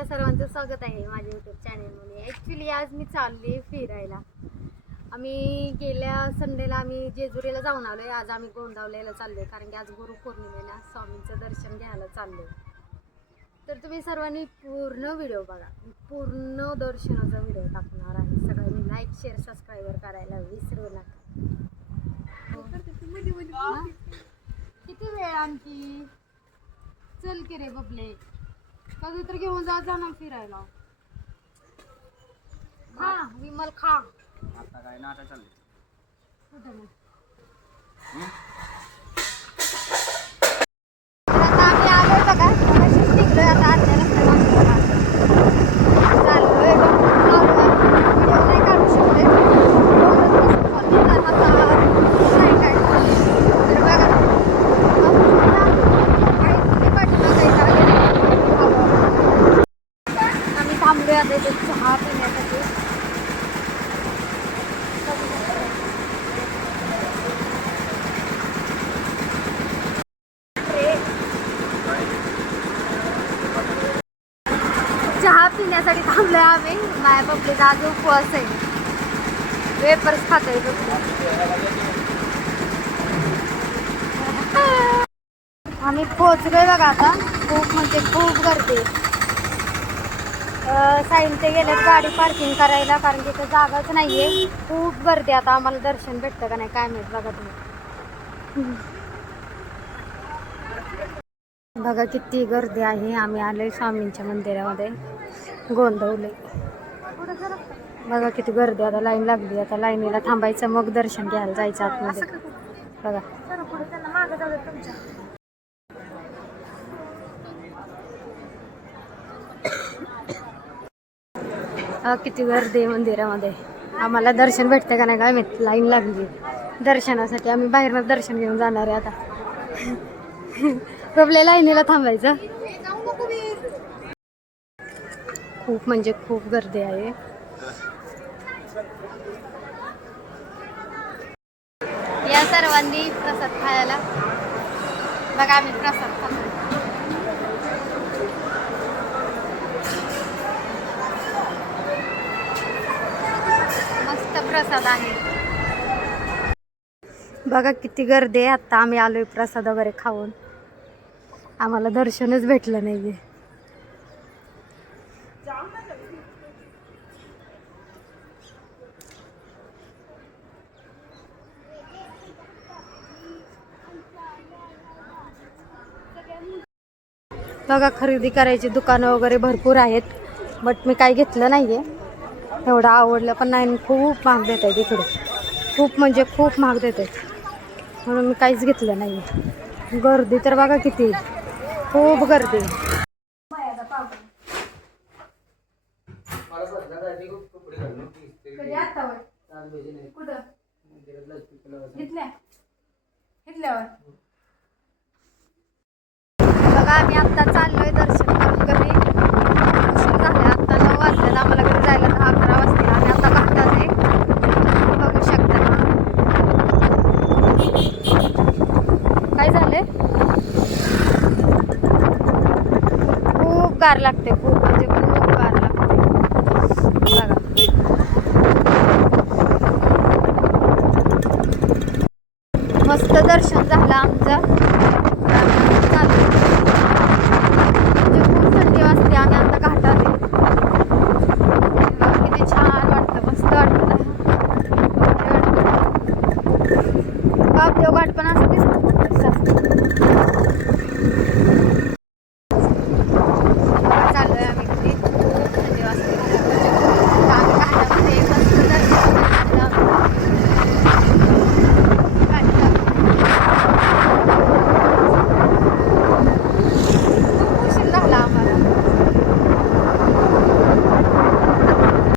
तुमच्या सर्वांचं स्वागत आहे माझ्या यूट्यूब चॅनलमध्ये. ॲक्च्युली आज मी चालले फिरायला. आम्ही गेल्या संडेला आम्ही जेजुरीला जाऊन आलो आहे. आज आम्ही गोंदावलेला चाललो आहे कारण की आज गुरुपौर्णिमेला स्वामींचं दर्शन घ्यायला चाललो आहे. तर तुम्ही सर्वांनी पूर्ण व्हिडिओ बघा. पूर्ण दर्शनाचा व्हिडिओ टाकणार आहे. सगळ्यांनी लाईक शेअर सबस्क्राईबर करायला विसरू नका. किती वेळ आणखी? चल की रे बबले, कधी तर घेऊन जा ना फिरायला. हा विमल खा. आता काय नाटक चाललंय कुठं मग? आता आम्ही आलोय बघा. मगाशीच निघलोय. आता अर्ध्या रस्त्याला चाललोय. व्हिडिओ नाही काढू शकते. आम्ही थांबलोय आता इथे चहा पिण्यासाठी. चहा पिण्यासाठी थांबलोय आम्ही. माझ्या पप्पीचा आज उपवास आहे. वेपर्स खातोय. आम्ही पोहोचलोय बघा. आता खूप म्हणजे खूप गर्दी. साईन ते गेलेत गाडी पार्किंग करायला कारण की इथं जागाच नाहीये. खूप गर्दी. आता आम्हाला दर्शन भेटतं का नाही काय माहित. बघा तुम्ही बघा किती गर्दी आहे. आम्ही आलोय स्वामींच्या मंदिरामध्ये गोंदवले. बघा किती गर्दी. आता लाईन लागली. आता लाईनीला थांबायचं मग दर्शन घ्यायला जायचं आतमध्ये. बघा किती गर्दी आहे मंदिरामध्ये. आम्हाला दर्शन भेटतं का नाही काय माहित. लाईन लागली दर्शनासाठी. आम्ही बाहेरनं दर्शन घेऊन जाणार आहे आता. आपल्या लाईनीला थांबायचं. खूप म्हणजे खूप गर्दी आहे. या सर्वांनी प्रसाद खायला. बघा आम्ही प्रसाद खातो. मस्त प्रसाद आहे. बघा किती गर्दी आहे. आता आम्ही आलोय प्रसाद वगैरे खाऊन. आम्हाला दर्शनच भेटलं नाहीये. बघा खरेदी करायची दुकानं वगैरे भरपूर आहेत. बट मी काही घेतलं नाहीये. एवढं आवडलं पण नाही. खूप महाग देत आहे तिकडे. खूप म्हणजे खूप महाग देत आहेत म्हणून मी काहीच घेतलं नाहीये. गर्दी तर बघा किती. खूप गर्दी. बघा आम्ही आता चाललोय दर्शन करून घरी. उशीर झाले. आता 9 वाजले. आम्हाला घरी जायला 10-11 वाजतील. आम्ही आता घाटात आहे. बघू शकता. काय झालंय? खूप गार लागते. खूप म्हणजे खूप गार लागते. बघा मस्त दर्शन झालं आमचं.